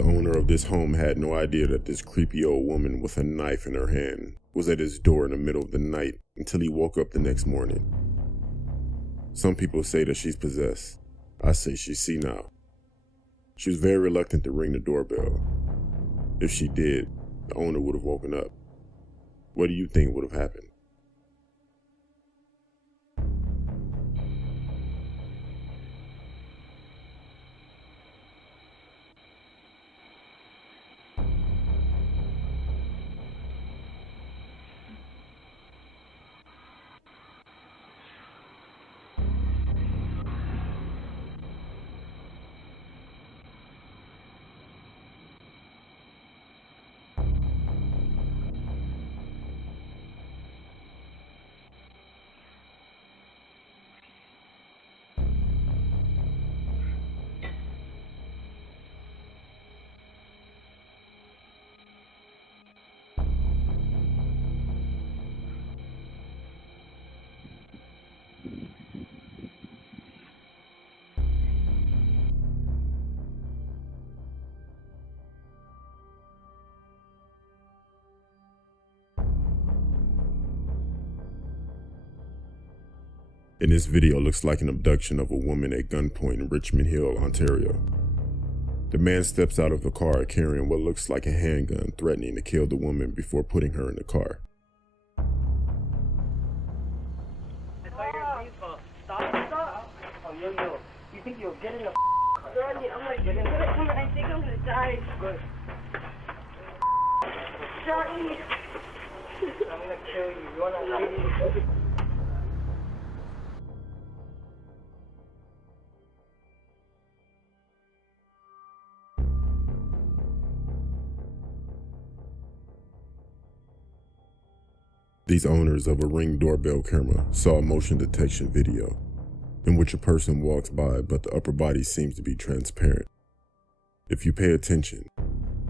The owner of this home had no idea that this creepy old woman with a knife in her hand was at his door in the middle of the night until he woke up the next morning. Some people say that she's possessed. I say she's senile. She was very reluctant to ring the doorbell. If she did, the owner would have woken up. What do you think would have happened? In this video looks like an abduction of a woman at gunpoint in Richmond Hill, Ontario. The man steps out of the car carrying what looks like a handgun, threatening to kill the woman before putting her in the car. I thought you were baseball. Stop. Oh, yo. You think you'll get in the car? I'm like, I think I'm gonna die. Good. Shot me. I'm gonna kill you. You wanna leave? These owners of a Ring doorbell camera saw a motion detection video in which a person walks by, but the upper body seems to be transparent. If you pay attention,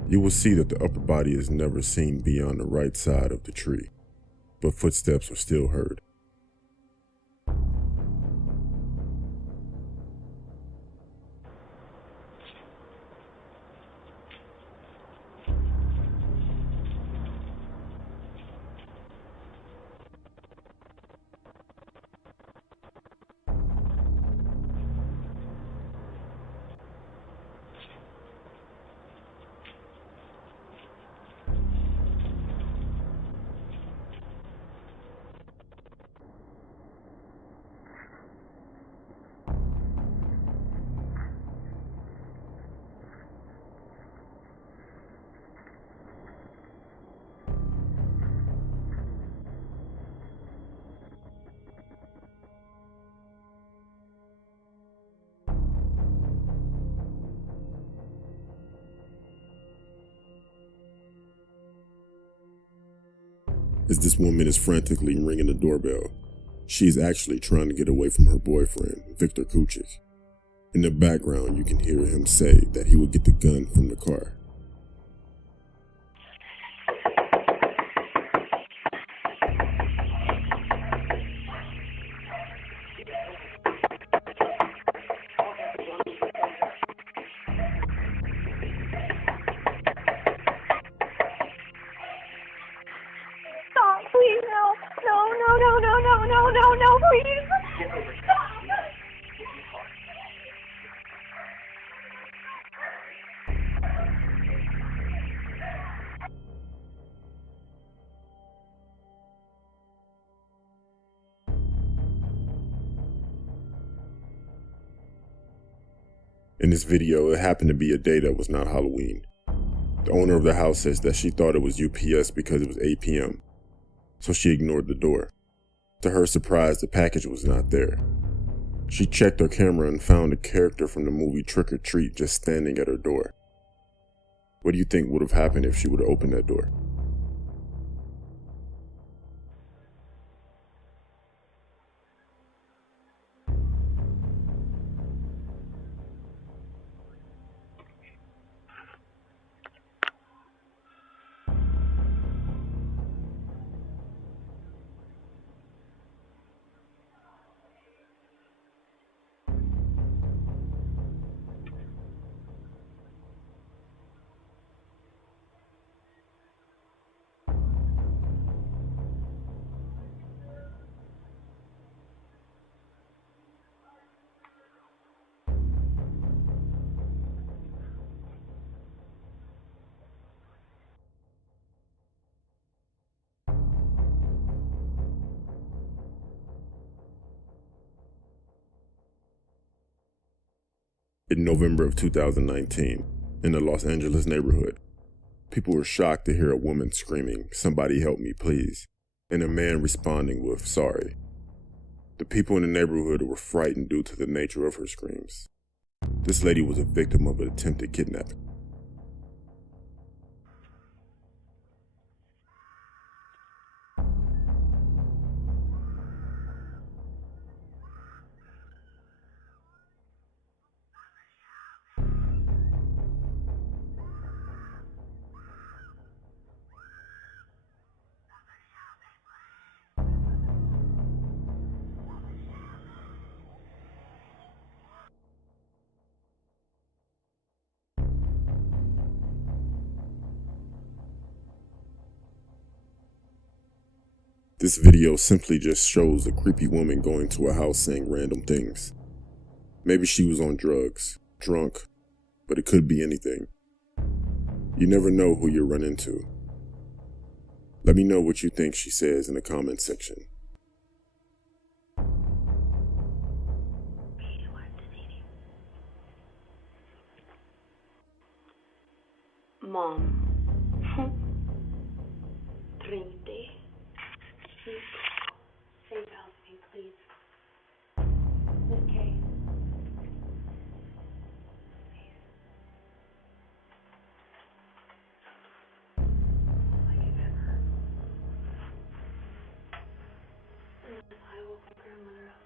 you will see that the upper body is never seen beyond the right side of the tree, but footsteps are still heard. As this woman is frantically ringing the doorbell, she is actually trying to get away from her boyfriend, Victor Kuchik. In the background, you can hear him say that he will get the gun from the car. Please, no, please. Stop. In this video, it happened to be a day that was not Halloween. The owner of the house says that she thought it was UPS because it was 8 p.m., so she ignored the door. To her surprise, the package was not there. She checked her camera and found a character from the movie Trick or Treat just standing at her door. What do you think would have happened if she would have opened that door? In November of 2019, in the Los Angeles neighborhood, people were shocked to hear a woman screaming, "Somebody help me, please," and a man responding with, "Sorry." The people in the neighborhood were frightened due to the nature of her screams. This lady was a victim of an attempted kidnapping. This video simply just shows a creepy woman going to a house saying random things. Maybe she was on drugs, drunk, but it could be anything. You never know who you run into. Let me know what you think she says in the comment section. Mom. 30. Say help me, please. Okay. I woke my grandmother up.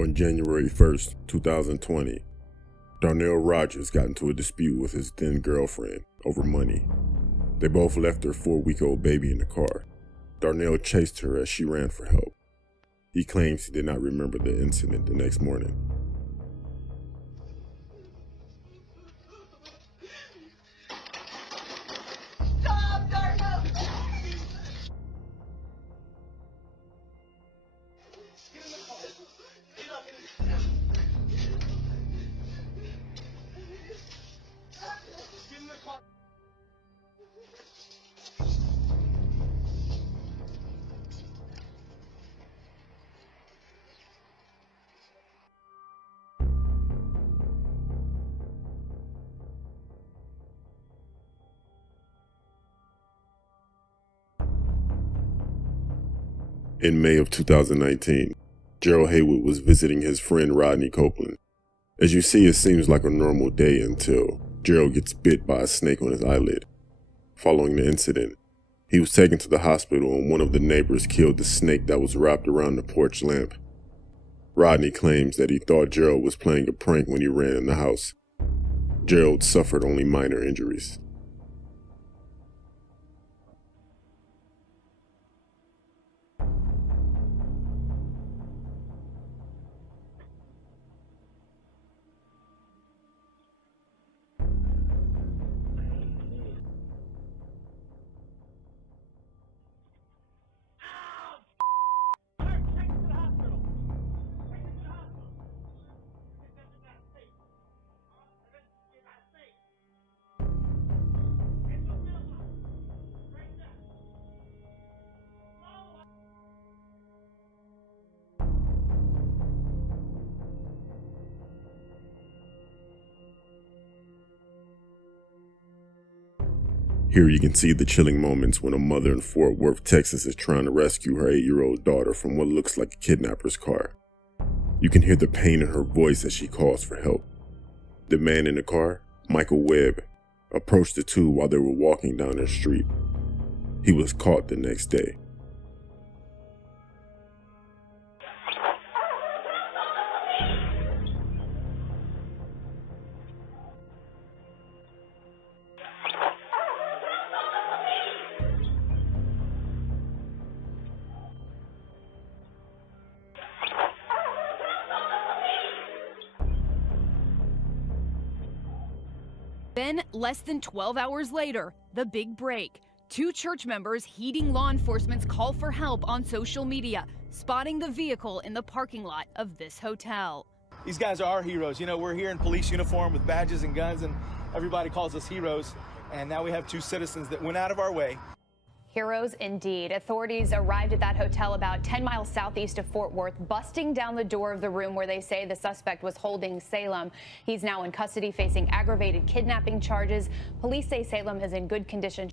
On January 1st, 2020, Darnell Rogers got into a dispute with his then girlfriend over money. They both left their 4-week-old baby in the car. Darnell chased her as she ran for help. He claims he did not remember the incident the next morning. Stop, Darnell! In May of 2019, Gerald Haywood was visiting his friend Rodney Copeland. As you see, it seems like a normal day until Gerald gets bit by a snake on his eyelid. Following the incident, he was taken to the hospital and one of the neighbors killed the snake that was wrapped around the porch lamp. Rodney claims that he thought Gerald was playing a prank when he ran in the house. Gerald suffered only minor injuries. Here you can see the chilling moments when a mother in Fort Worth, Texas is trying to rescue her 8-year-old daughter from what looks like a kidnapper's car. You can hear the pain in her voice as she calls for help. The man in the car, Michael Webb, approached the two while they were walking down the street. He was caught the next day. Then, less than 12 hours later, the big break. 2 church members heeding law enforcement's call for help on social media, spotting the vehicle in the parking lot of this hotel. These guys are our heroes. You know, we're here in police uniform with badges and guns, and everybody calls us heroes. And now we have two citizens that went out of our way. Heroes indeed. Authorities arrived at that hotel about 10 miles southeast of Fort Worth, busting down the door of the room where they say the suspect was holding Salem. He's now in custody facing aggravated kidnapping charges. Police say Salem is in good condition.